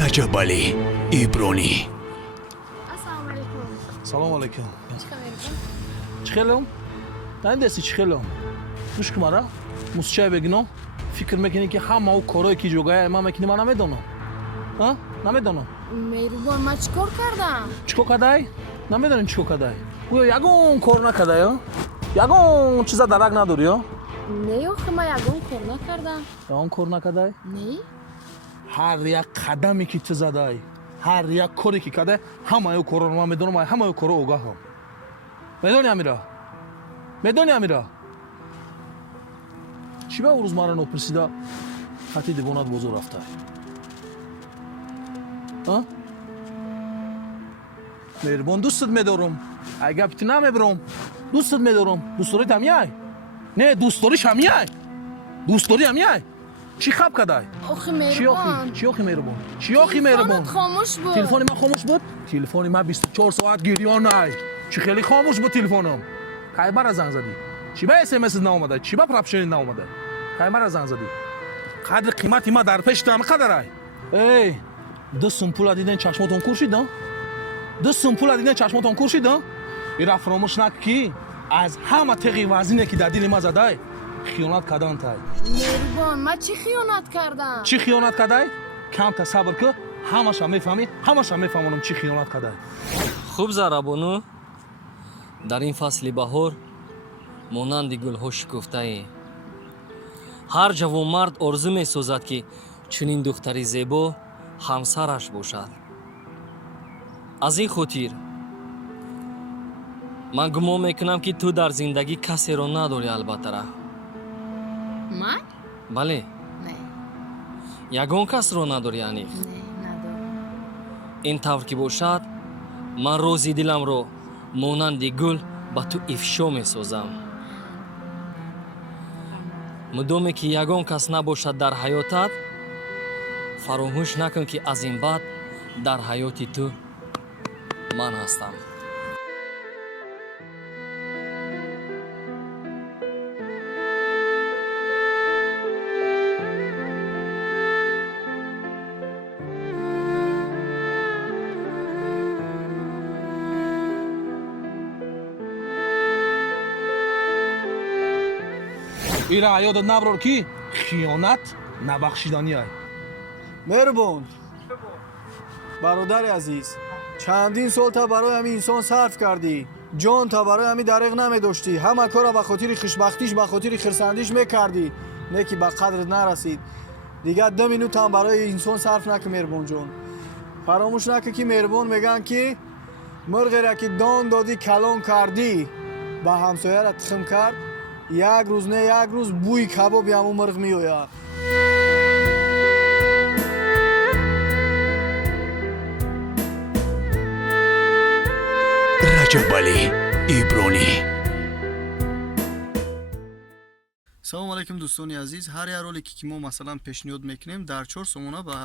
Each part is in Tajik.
Rajab Ali İbroni. Assalomu alaykum. Salom alaykum. Chiqaverdim. Chiqelim. Endi chiqelim. Dushkumara. Muscha begino. Fikr mekinی که همه او کارایی که جوگای ما میکنیم من نمیدونم. ها؟ نمیدونم. Mehribon, man chikor kardam? چیکار کردی؟ نمیدونی چیکار کردی؟ او یگون کار نکردی ها؟ یگون چیزا درک نداری ها؟ Ne yo'q, man yagon kor nakardam. یگون کار نکردی؟ Ne? هر یک قدمی که تو زدی، هر یک کاری که کردی، همه او کارا رو من میدونم، همه او کارا آگاهم. میدونی امیرا؟ میدونی امیرا؟ چی به روز مرا نپرسیده خطی دیوانت بزرگ رفته ها؟ مهربان دوستت میدارم اگه گپت نمیبرم دوستت میدارم دوست داریت همیای نه دوست داریش همیای دوست داری همیای چی خب کردی Oxi چی آخی Mehribon. چی آخی مهربان Telefonat xomush bu. تلفن من خاموش بود تلفن من 24 ساعت گریان نه چی خیلی خاموش بود تلفنم کی مرا زنگ زدی چی به اس ام اس نامده چی به پراپشن نامده کی مرا زنگ زدی قدر قیمتی ما در پیش تو قدر ای دو سوم پول دیدن چشماتون کورشید دو سوم پول دیدن چشماتون کورشید این فراموش نکی از همه تقی وزینه که در دل ما زده خیانت کردن تای Mehribon, man chi xiyonat kardam? چی خیانت کردی کم تصبر که همش هم میفهمی همش هم میفهمونم چی خیانت کردی хуб зарабону дар ин фасли баҳор монанди гулҳо шукуфтае ҳар ҷавонмард орзу месозад ки чунин духтари зебо ҳамсараш бошад аз ин хотир ман гумон мекунам ки ту дар зиндагӣ касеро надорӣ албаттара Man? бале Ne. ягон касро надорӣ аниқ Ne, nadorim. ин тавр ки бошад ман рози диламро монанди гул ба ту ифшо месозам мудоме ки ягон кас набошад дар ҳаётат фаромӯш накун ки аз ин баъд дар ҳаёти ту ман ҳастам ایرا یادت نبرار کی خیانت نبخشیدنی ای مهربون برادر عزیز چندین سال تا برای همین انسان صرف کردی جان تا برای همین دریغ نمیداشتی همه کارا به خاطر خوشبختیش به خاطر خرسندیش میکردی نه که به قدرت نرسید دیگه 2 مینوت هم برای انسان صرف نکن مهربون جان فراموش نکن که مهربون میگن که مرغی را که دان دادی کلان کردی به همسایه را تخم کرد یک روز نه یک روز بوی کباب همون مرغ میآید Rajab Ali İbroni. салом алайкум дӯстони азиз ҳар як ролике ки мо масалан пешниҳод мекунем дар 4 сомона ба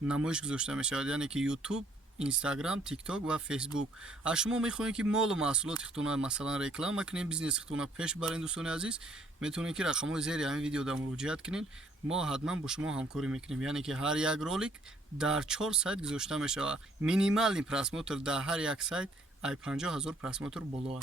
намоиш гузошта мешавад яъне ки ютуб инстаграм тикток ва фейсбук аз шумо мехоҳем ки молу маҳсулоти худтона масалан реклама кунем бизнеси худтона пеш барен дӯстони азиз метавонед ки рақамҳои зери ҳамин видеода муроҷиат кунед мо ҳатман бо шумо ҳамкорӣ мекунем яъне ки ҳар як ролик дар 4 сайт гузошта мешавад минимални просмотр дар ҳар як сайт ай 50 000 просмотр боло